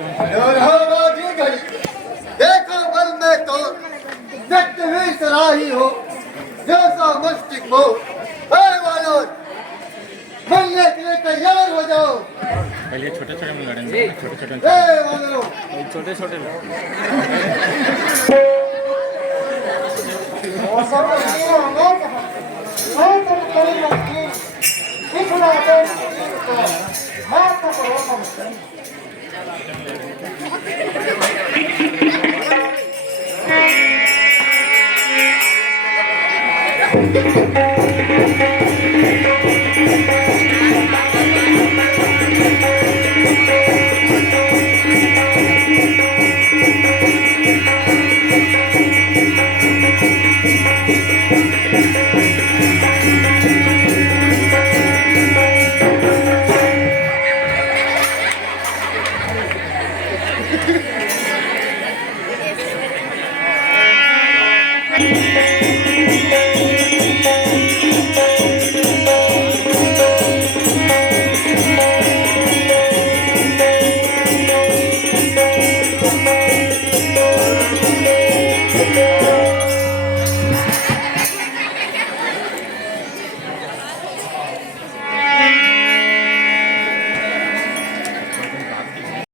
बाजी घड़ी देखो बल में तो व्यक्त हुई सराही हो जो सा मस्तिष्क हो वालों बनने के लिए तैयार हो जाओ। पहले छोटे छोटे में लड़ेंगे, छोटे छोटे छोटे छोटे